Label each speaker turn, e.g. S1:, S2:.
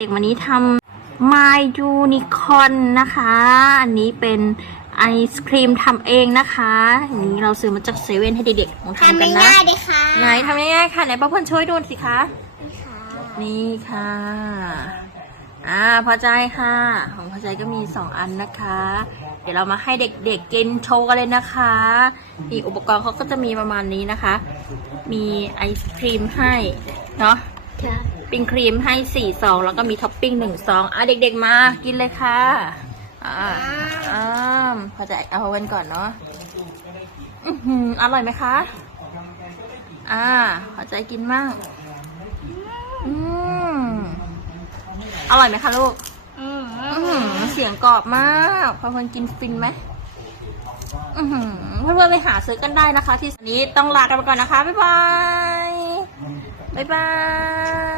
S1: เด็กวันนี้ทำ My Unicorn นะคะ อันนี้เป็นไอศครีมทำเองนะคะอันนี้เราซื้อมาจากเซเว่นให้เด็กๆลองทำ
S2: ทำ
S1: กันนะ
S2: ง่ายๆเลยค่ะ
S1: ไหนทำง่ายๆค่ะ ไหนป้าพลช่วยดูสิคะ นี่ค่ะ อ่า พอใจค่ะ ของพอใจก็มีสองอันนะคะ เดี๋ยวเรามาให้เด็กๆกินโชว์กันเลยนะคะนี่อุปกรณ์เขาก็จะมีประมาณนี้นะคะ มีไอศครีมให้ เนาะ ปิ้งครีมให้สี่ซองแล้วก็มีท็อปปิ้งหนึ่งซองอะเด็กๆมากินเลยค่ะอ่าอ่าพอจะเอาเว้นก่อนเนาะอือหืออร่อยไหมคะ อ่าพอใจกินมากอืมอร่อยไหมคะลูก
S2: อืม
S1: อื้อหือเสียงกรอบมากพอคนกินฟินไหมอือหือเพื่อนๆไปหาซื้อกันได้นะคะ ที่วันนี้ต้องลากันไปก่อนนะคะ บ๊ายบาย บ๊า